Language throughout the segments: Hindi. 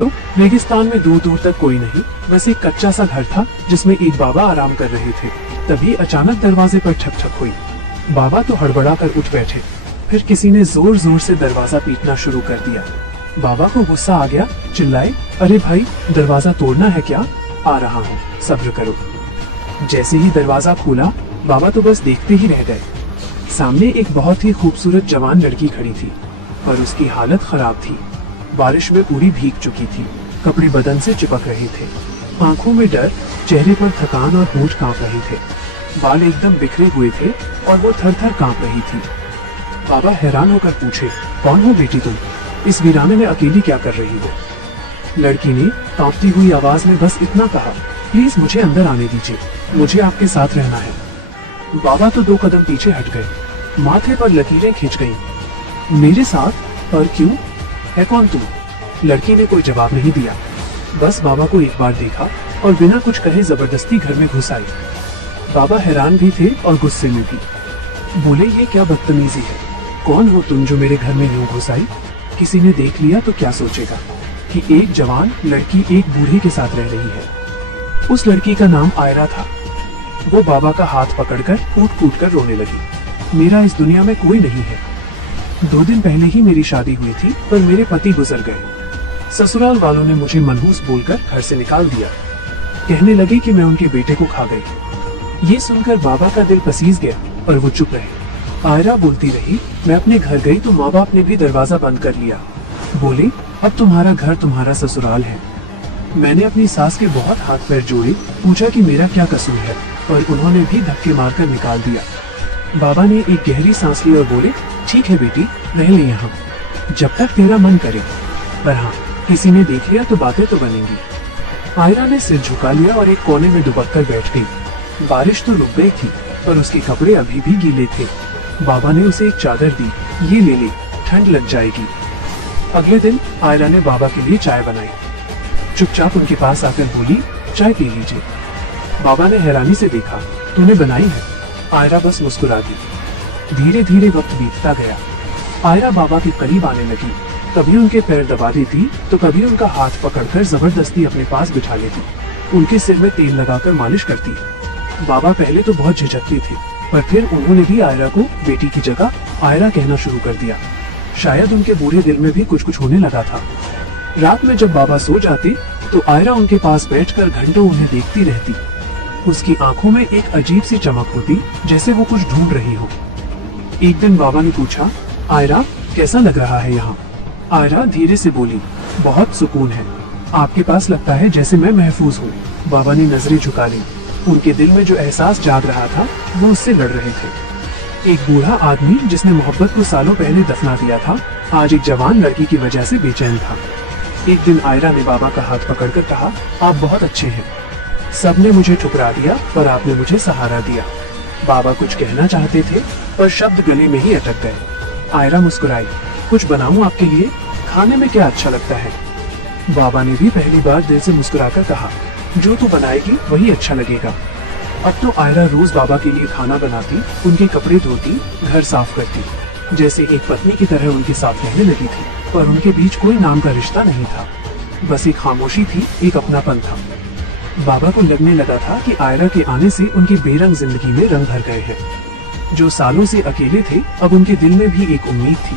तो रेगिस्तान में दूर दूर तक कोई नहीं, बस एक कच्चा सा घर था जिसमें एक बाबा आराम कर रहे थे। तभी अचानक दरवाजे पर ठक ठक हुई। बाबा तो हड़बड़ा कर उठ बैठे। फिर किसी ने जोर जोर से दरवाजा पीटना शुरू कर दिया। बाबा को गुस्सा आ गया, चिल्लाए, अरे भाई, दरवाजा तोड़ना है क्या? आ रहा हूँ, सब्र करो। जैसे ही दरवाजा खोला, बाबा तो बस देखते ही रह गए। सामने एक बहुत ही खूबसूरत जवान लड़की खड़ी थी, पर उसकी हालत खराब थी। बारिश में पूरी भीग चुकी थी, कपड़े बदन से चिपक रहे थे, आंखों में डर, चेहरे पर थकान और होंठ कांप रहे थे। बाल एकदम बिखरे हुए थे और वो थर थर कांप रही थी। बाबा हैरान होकर पूछे, कौन हो बेटी तुम? इस वीराने में अकेली क्या कर रही हो? लड़की ने कांपती हुई आवाज में बस इतना कहा, प्लीज मुझे अंदर आने दीजिए, मुझे आपके साथ रहना है। बाबा तो 2 कदम पीछे हट गए, माथे पर लकीरें खिंच गईं। मेरे साथ? पर क्यों? है कौन तुम? लड़की ने कोई जवाब नहीं दिया, बस बाबा को एक बार देखा और बिना कुछ कहे जबरदस्ती घर में घुस आई। बाबा हैरान भी थे और गुस्से में भी। बोले, ये क्या बदतमीजी है? कौन हो तुम जो मेरे घर में यूं घुस आई? किसी ने देख लिया तो क्या सोचेगा कि एक जवान लड़की एक बूढ़े के साथ रह रही है। उस लड़की का नाम आयरा था। वो बाबा का हाथ पकड़कर कूट कूट कर रोने लगी। मेरा इस दुनिया में कोई नहीं है। 2 दिन पहले ही मेरी शादी हुई थी, पर मेरे पति गुजर गए। ससुराल वालों ने मुझे मनहूस बोलकर घर से निकाल दिया। कहने लगे कि मैं उनके बेटे को खा गई। ये सुनकर बाबा का दिल पसीज गया, पर वो चुप रहे। आयरा बोलती रही, मैं अपने घर गई तो माँ बाप ने भी दरवाजा बंद कर लिया। बोली, अब तुम्हारा घर तुम्हारा ससुराल है। मैंने अपनी सास के बहुत हाथ पैर जोड़े, पूछा कि मेरा क्या कसूर है, पर उन्होंने भी धक्के मारकर निकाल दिया। बाबा ने एक गहरी सांस ली और बोले, ठीक है बेटी, रह ले यहाँ, जब तक तेरा मन करे, पर हाँ, किसी ने देख लिया तो बातें तो बनेंगी। आयरा ने सिर झुका लिया और एक कोने में दुबक कर बैठ गई। बारिश तो रुक गई थी, पर उसके कपड़े अभी भी गीले थे। बाबा ने उसे एक चादर दी, ये ले ले, ठंड लग जाएगी। अगले दिन आयरा ने बाबा के लिए चाय बनाई। चुपचाप उनके पास आकर बोली, चाय पी लीजिए। बाबा ने हैरानी से देखा, तूने बनाई है? आयरा बस मुस्कुरा दी। धीरे धीरे वक्त बीतता गया। आयरा बाबा के करीब आने लगी, कभी उनके पैर दबा देती तो कभी उनका हाथ पकड़कर जबरदस्ती अपने पास बिठा लेती। उनके सिर में तेल लगाकर मालिश करती। बाबा पहले तो बहुत झिझकते थे, पर फिर उन्होंने भी आयरा को बेटी की जगह आयरा कहना शुरू कर दिया। शायद उनके बूढ़े दिल में भी कुछ कुछ होने लगा था। रात में जब बाबा सो जाते तो आयरा उनके पास बैठकर घंटों उन्हें देखती रहती। उसकी आंखों में एक अजीब सी चमक होती, जैसे वो कुछ ढूंढ रही हो। एक दिन बाबा ने पूछा, आयरा, कैसा लग रहा है यहाँ? आयरा धीरे से बोली, बहुत सुकून है। आपके पास लगता है जैसे मैं महफूज हूँ। बाबा ने नजरें झुका ली। उनके दिल में जो एहसास जाग रहा था, वो उससे लड़ रहे थे। एक बूढ़ा आदमी जिसने मोहब्बत को सालों पहले दफना दिया था, आज एक जवान लड़की की वजह से बेचैन था। एक दिन आयरा ने बाबा का हाथ पकड़कर कहा, आप बहुत अच्छे हैं। सबने मुझे ठुकरा दिया, पर आपने मुझे सहारा दिया। बाबा कुछ कहना चाहते थे, पर शब्द गले में ही अटक गए। आयरा मुस्कुराई, कुछ बनाऊं आपके लिए? खाने में क्या अच्छा लगता है? बाबा ने भी पहली बार दिल से मुस्कुराकर कहा, जो तू बनाएगी वही अच्छा लगेगा। अब तो आयरा रोज बाबा के लिए खाना बनाती, उनके कपड़े धोती, घर साफ करती, जैसे एक पत्नी की तरह उनके साथ रहने लगी थी। पर उनके बीच कोई नाम का रिश्ता नहीं था, बस एक खामोशी थी, एक अपनापन था। बाबा को लगने लगा था कि आयरा के आने से उनकी बेरंग जिंदगी में रंग भर गए हैं। जो सालों से अकेले थे, अब उनके दिल में भी एक उम्मीद थी,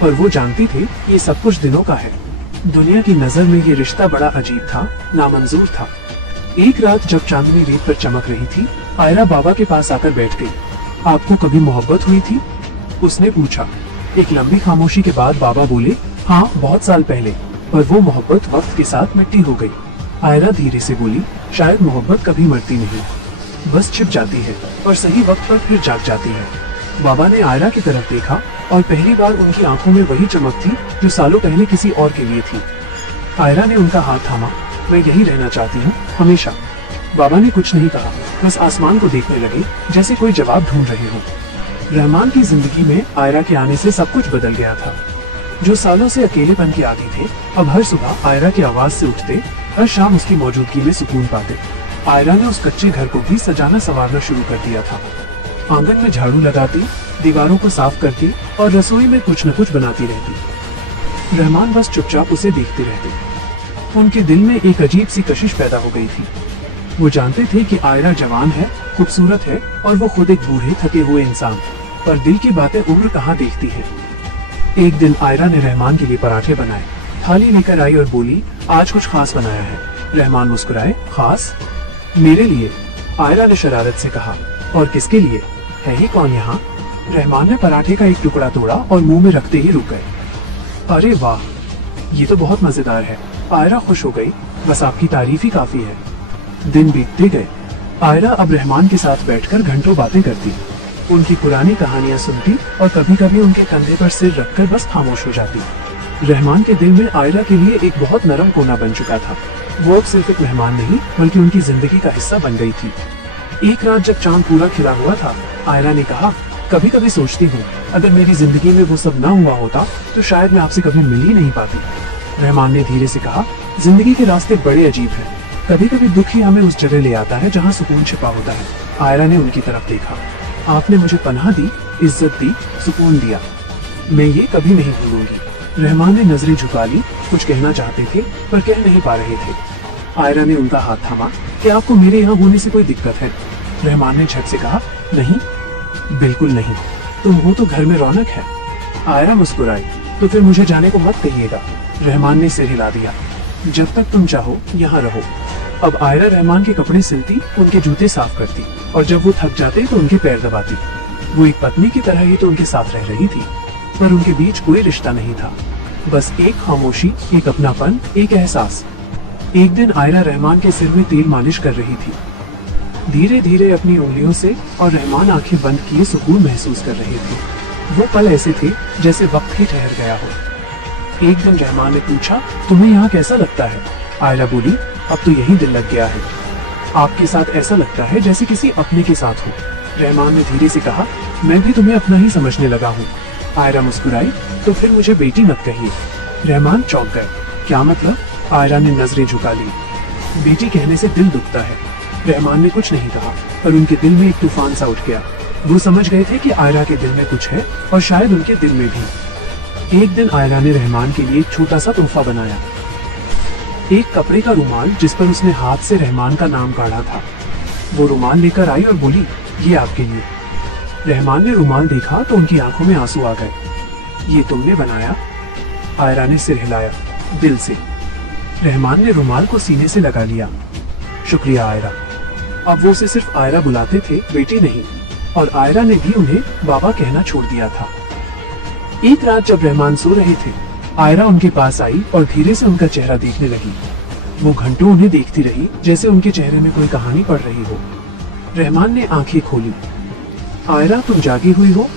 पर वो जानती थे ये सब कुछ दिनों का है। दुनिया की नजर में ये रिश्ता बड़ा अजीब था, नामंजूर था। एक रात जब चांदनी रेत पर चमक रही थी, आयरा बाबा के पास आकर बैठ गई। आपको कभी मोहब्बत हुई थी? उसने पूछा। एक लंबी खामोशी के बाद बाबा बोले, हाँ, बहुत साल पहले, पर वो मोहब्बत वक्त के साथ मिट्टी हो गई। आयरा धीरे से बोली, शायद मोहब्बत कभी मरती नहीं, बस छिप जाती है, पर सही वक्त पर फिर जाग जाती है। बाबा ने आयरा की तरफ देखा और पहली बार उनकी आंखों में वही चमक थी जो सालों पहले किसी और के लिए थी। आयरा ने उनका हाथ थामा, मैं यही रहना चाहती हूँ, हमेशा। बाबा ने कुछ नहीं कहा, बस आसमान को देखने लगे, जैसे कोई जवाब ढूंढ रहे हो। रहमान की जिंदगी में आयरा के आने से सब कुछ बदल गया था। जो सालों से अकेलेपन के आदी थे, अब हर सुबह आयरा की आवाज से उठते, हर शाम उसकी मौजूदगी में सुकून पाते। आयरा ने उस कच्चे घर को भी सजाना संवारना शुरू कर दिया था। आंगन में झाड़ू लगाती, दीवारों को साफ करती और रसोई में कुछ न कुछ बनाती रहती। रहमान बस चुपचाप उसे देखते रहते। उनके दिल में एक अजीब सी कशिश पैदा हो गई थी। वो जानते थे कि आयरा जवान है, खूबसूरत है और वो खुद एक बूढ़े थके हुए इंसान, पर दिल की बातें उम्र कहाँ देखती है। एक दिन आयरा ने रहमान के लिए पराठे बनाए, थाली लेकर आई और बोली, आज कुछ खास बनाया है। रहमान मुस्कुराए, खास? मेरे लिए, आयरा ने शरारत से कहा। और किसके लिए? है ही कौन यहाँ? रहमान ने पराठे का एक टुकड़ा तोड़ा और मुंह में रखते ही रुक गए। अरे वाह, ये तो बहुत मजेदार है। आयरा खुश हो गई, बस आपकी तारीफ ही काफी है। दिन बीतते गए। आयरा अब रहमान के साथ बैठकर घंटों बातें करती, उनकी पुरानी कहानियां सुनती और कभी कभी उनके कंधे पर सिर रखकर बस खामोश हो जाती। रहमान के दिल में आयरा के लिए एक बहुत नरम कोना बन चुका था। वो अब सिर्फ एक मेहमान नहीं बल्कि उनकी जिंदगी का हिस्सा बन गई थी। एक रात जब चांद पूरा खिला हुआ था, आयरा ने कहा, कभी कभी सोचती हूँ अगर मेरी जिंदगी में वो सब ना हुआ होता तो शायद मैं आपसे कभी मिल ही नहीं पाती। रहमान ने धीरे से कहा, जिंदगी के रास्ते बड़े अजीब हैं। कभी कभी दुख ही हमें उस जगह ले आता है जहाँ सुकून छिपा होता है। आयरा ने उनकी तरफ देखा। आपने मुझे पनाह दी, इज्जत दी, सुकून दिया, मैं ये कभी नहीं भूलूंगी। रहमान ने नजरें झुका ली, कुछ कहना चाहते थे पर कह नहीं पा रहे थे। आयरा ने उनका हाथ थामा। क्या आपको मेरे यहाँ होने से कोई दिक्कत है? रहमान ने झट से कहा, नहीं, बिल्कुल नहीं, तुम हो तो घर में रौनक है। आयरा मुस्कुराई, तो फिर मुझे जाने को मत कहिएगा। रहमान ने सिर हिला दिया, जब तक तुम चाहो यहाँ रहो। अब आयरा रहमान के कपड़े सिलती, उनके जूते साफ करती और जब वो थक जाते तो उनके पैर दबाती। वो एक पत्नी की तरह ही तो उनके साथ रह रही थी, पर उनके बीच कोई रिश्ता नहीं था, बस एक खामोशी, एक अपनापन, एक एहसास। एक दिन आयरा रहमान के सिर में तेल मालिश कर रही थी, धीरे धीरे अपनी उंगलियों से, और रहमान आंखें बंद किए सुकून महसूस कर रहे थे। वो पल ऐसे थे जैसे वक्त ही ठहर गया हो। एक दिन रहमान ने पूछा, तुम्हें यहाँ कैसा लगता है? आयरा बोली, अब तो यही दिल लग गया है। आपके साथ ऐसा लगता है जैसे किसी अपने के साथ हो। रहमान ने धीरे से कहा, मैं भी तुम्हें अपना ही समझने लगा हूँ। आयरा मुस्कुराई, तो फिर मुझे बेटी मत कहिए। रहमान चौंक गए, क्या मतलब? आयरा ने नजरें झुका ली। बेटी कहने से दिल दुखता है। रहमान ने कुछ नहीं कहा, पर उनके दिल में एक तूफान सा उठ गया। वो समझ गए थे कि आयरा के दिल में कुछ है और शायद उनके दिल में भी। एक दिन आयरा ने रहमान के लिए एक छोटा सा तोहफा बनाया, एक कपड़े का रुमाल जिस पर उसने हाथ से रहमान का नाम काढ़ा था। वो रुमाल लेकर आई और बोली, ये आपके लिए। रहमान ने रुमाल देखा तो उनकी आंखों में आंसू आ गए। ये तुमने बनाया? आयरा ने सिर हिलाया, दिल से। रहमान ने रुमाल को सीने से लगा लिया। शुक्रिया आयरा। अब वो उसे सिर्फ आयरा बुलाते थे, बेटी नहीं, और आयरा ने भी उन्हें बाबा कहना छोड़ दिया था। एक रात जब रहमान सो रहे थे, आयरा उनके पास आई और धीरे से उनका चेहरा देखने लगी। वो घंटों उन्हें देखती रही, जैसे उनके चेहरे में कोई कहानी पढ़ रही हो। रहमान ने आंखें खोली। आयरा, तुम जागी हुई हो?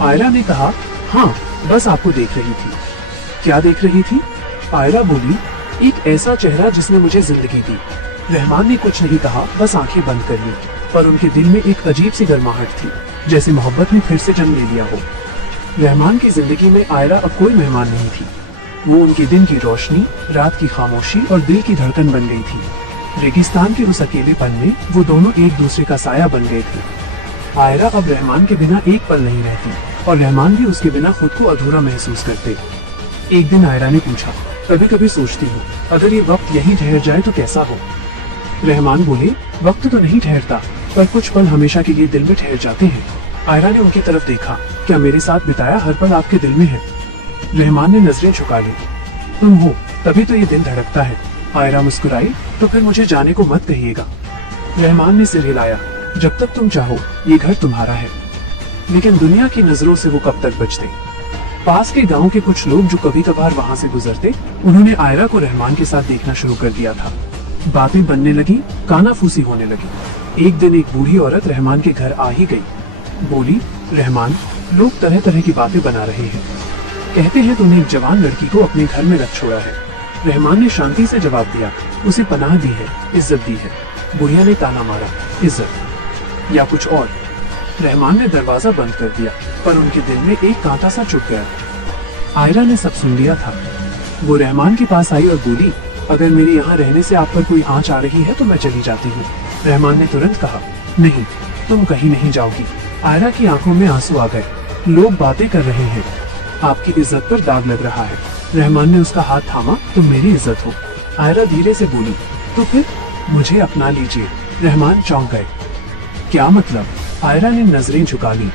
आयरा ने कहा, हाँ, बस आपको देख रही थी। क्या देख रही थी? आयरा बोली, एक ऐसा चेहरा जिसने मुझे जिंदगी दी। रहमान ने कुछ नहीं कहा, बस आंखें बंद कर ली, पर उनके दिल में एक अजीब सी गर्माहट थी, जैसे मोहब्बत ने फिर से जन्म ले लिया हो। रहमान की जिंदगी में आयरा अब कोई मेहमान नहीं थी। वो उनके दिन की रोशनी, रात की खामोशी और दिल की धड़कन बन गई थी। रेगिस्तान के उस अकेलेपन में वो दोनों एक दूसरे का साया बन गए थे। आयरा अब रहमान के बिना एक पल नहीं रहती और रहमान भी उसके बिना खुद को अधूरा महसूस करते। एक दिन आयरा ने पूछा, कभी कभी सोचती हूँ अगर ये वक्त यहीं ठहर जाए तो कैसा हो? रहमान बोले, वक्त तो नहीं ठहरता, पर कुछ पल हमेशा के लिए दिल में ठहर जाते हैं। आयरा ने उनकी तरफ देखा, क्या मेरे साथ बिताया हर पल आपके दिल में है? रहमान ने नजरें झुका ली, तुम हो तभी तो ये दिल धड़कता है। आयरा मुस्कुराई, तो फिर मुझे जाने को मत कहिएगा। रहमान ने सिर हिलाया, जब तक तुम चाहो ये घर तुम्हारा है। लेकिन दुनिया की नजरों से वो कब तक बचते? पास के गांव के कुछ लोग जो कभी कभार वहाँ से गुजरते, उन्होंने आयरा को रहमान के साथ देखना शुरू कर दिया था। बातें बनने लगी, कानाफूसी होने लगी। एक दिन एक बूढ़ी औरत रहमान के घर आ ही गई। बोली, रहमान, लोग तरह तरह की बातें बना रहे हैं, कहते हैं तुमने एक जवान लड़की को अपने घर में रख छोड़ा है। रहमान ने शांति से जवाब दिया, उसे पनाह दी है, इज्जत दी है। बुढ़िया ने ताना मारा, इज्जत या कुछ और? रहमान ने दरवाजा बंद कर दिया, पर उनके दिल में एक कांटा सा चुभ गया। आयरा ने सब सुन लिया था। वो रहमान के पास आई और बोली, अगर मेरे यहाँ रहने से आप पर कोई आंच आ रही है तो मैं चली जाती हूँ। रहमान ने तुरंत कहा, नहीं, तुम कहीं नहीं जाओगी। आयरा की आंखों में आंसू आ गए। लोग बातें कर रहे हैं, आपकी इज्जत पर दाग लग रहा है। रहमान ने उसका हाथ थामा, तुम मेरी इज्जत हो, आयरा धीरे से बोली, तो फिर मुझे अपना लीजिए। रहमान चौंक गए। क्या मतलब? आयरा ने नजरें झुका ली।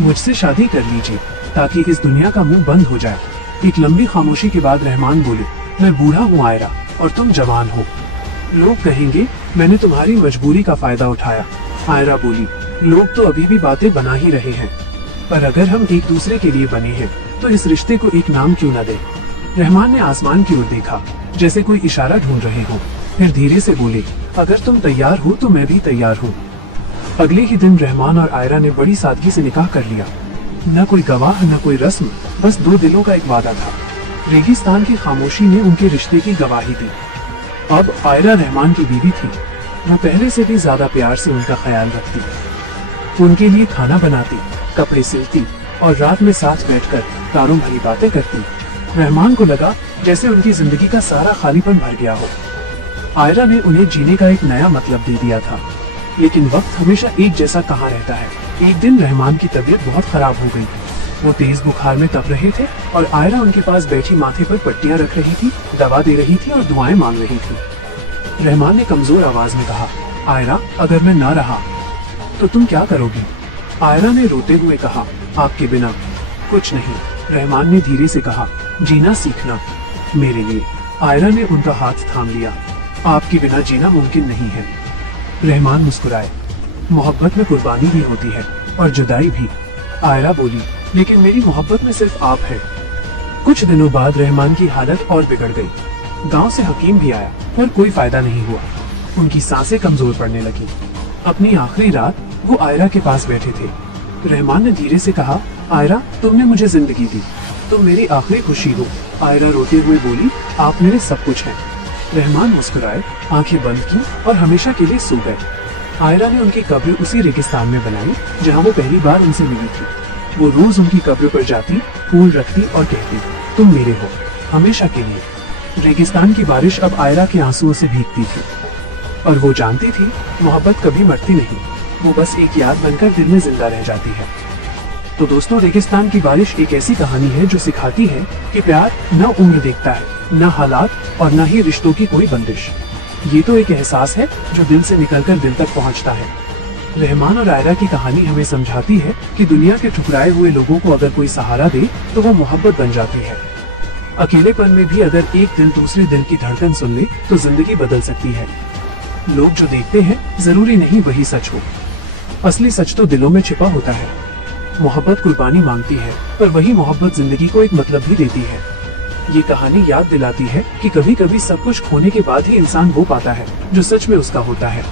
मुझसे शादी कर लीजिए ताकि इस दुनिया का मुंह बंद हो जाए। एक लंबी खामोशी के बाद रहमान बोले, मैं बूढ़ा हूँ आयरा और तुम जवान हो। लोग कहेंगे मैंने तुम्हारी मजबूरी का फायदा उठाया। आयरा बोली, लोग तो अभी भी बातें बना ही रहे हैं, पर अगर हम एक दूसरे के लिए बने हैं तो इस रिश्ते को एक नाम क्यों न दे। रहमान ने आसमान की ओर देखा जैसे कोई इशारा ढूंढ रहे हो, फिर धीरे से बोले, अगर तुम तैयार हो तो मैं भी तैयार हूँ। अगले ही दिन रहमान और आयरा ने बड़ी सादगी से निकाह कर लिया। न कोई गवाह न कोई रस्म, बस दो दिलों का एक वादा था। रेगिस्तान की खामोशी ने उनके रिश्ते की गवाही दी। अब आयरा रहमान की बीवी थी। वो पहले से भी ज्यादा प्यार से उनका ख्याल रखती, उनके लिए खाना बनाती, कपड़े सिलती और रात में साथ बैठकर प्यारों भरी बातें करती। रहमान को लगा जैसे उनकी जिंदगी का सारा खालीपन भर गया हो। आयरा ने उन्हें जीने का एक नया मतलब दे दिया था। लेकिन वक्त हमेशा एक जैसा कहाँ रहता है। एक दिन रहमान की तबीयत बहुत खराब हो गई। वो तेज बुखार में तप रहे थे और आयरा उनके पास बैठी माथे पर पट्टियां रख रही थी, दवा दे रही थी और दुआएं मांग रही थी। रहमान ने कमजोर आवाज में कहा, आयरा अगर मैं ना रहा तो तुम क्या करोगी? आयरा ने रोते हुए कहा, आपके बिना कुछ नहीं। रहमान ने धीरे से कहा, जीना सीखना मेरे लिए। आयरा ने उनका हाथ थाम लिया, आपके बिना जीना मुमकिन नहीं है। रहमान मुस्कुराए, मोहब्बत में कुर्बानी भी होती है और जुदाई भी। आयरा बोली, लेकिन मेरी मोहब्बत में सिर्फ आप है। कुछ दिनों बाद रहमान की हालत और बिगड़ गई। गांव से हकीम भी आया पर कोई फायदा नहीं हुआ। उनकी सांसें कमजोर पड़ने लगी। अपनी आखिरी रात वो आयरा के पास बैठे थे। रहमान ने धीरे से कहा, आयरा तुमने मुझे जिंदगी दी, तुम मेरी आखिरी खुशी हो। आयरा रोते हुए बोली, आप मेरे सब कुछ हैं। रहमान मुस्कुराए, आंखें बंद की और हमेशा के लिए सो गए। आयरा ने उनकी कब्र उसी रेगिस्तान में बनाई जहाँ वो पहली बार उनसे मिली थी। वो रोज उनकी कब्र पर जाती, फूल रखती और कहती, तुम मेरे हो हमेशा के लिए। रेगिस्तान की बारिश अब आयरा के आंसुओं से भीगती थी और वो जानती थी मोहब्बत कभी मरती नहीं, वो बस एक याद बनकर दिल में जिंदा रह जाती है। तो दोस्तों, रेगिस्तान की बारिश एक ऐसी कहानी है जो सिखाती है कि प्यार न उम्र देखता है, न हालात और न ही रिश्तों की कोई बंदिश। ये तो एक एहसास है जो दिल से निकलकर दिल तक पहुंचता है। रहमान और आयरा की कहानी हमें समझाती है कि दुनिया के ठुकराए हुए लोगों को अगर कोई सहारा दे तो वो मोहब्बत बन जाती है। अकेलेपन में भी अगर एक दिल दूसरे दिल की धड़कन सुन ले तो जिंदगी बदल सकती है। लोग जो देखते हैं जरूरी नहीं वही सच हो, असली सच तो दिलों में छिपा होता है। मोहब्बत कुर्बानी मांगती है पर वही मोहब्बत जिंदगी को एक मतलब भी देती है। ये कहानी याद दिलाती है कि कभी कभी सब कुछ खोने के बाद ही इंसान वो पाता है जो सच में उसका होता है।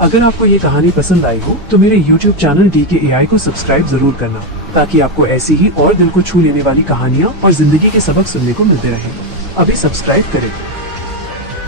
अगर आपको ये कहानी पसंद आई हो तो मेरे YouTube चैनल DKAI को सब्सक्राइब जरूर करना, ताकि आपको ऐसी ही और दिल को छू लेने वाली कहानियाँ और जिंदगी के सबक सुनने को मिलते रहे। अभी सब्सक्राइब करें।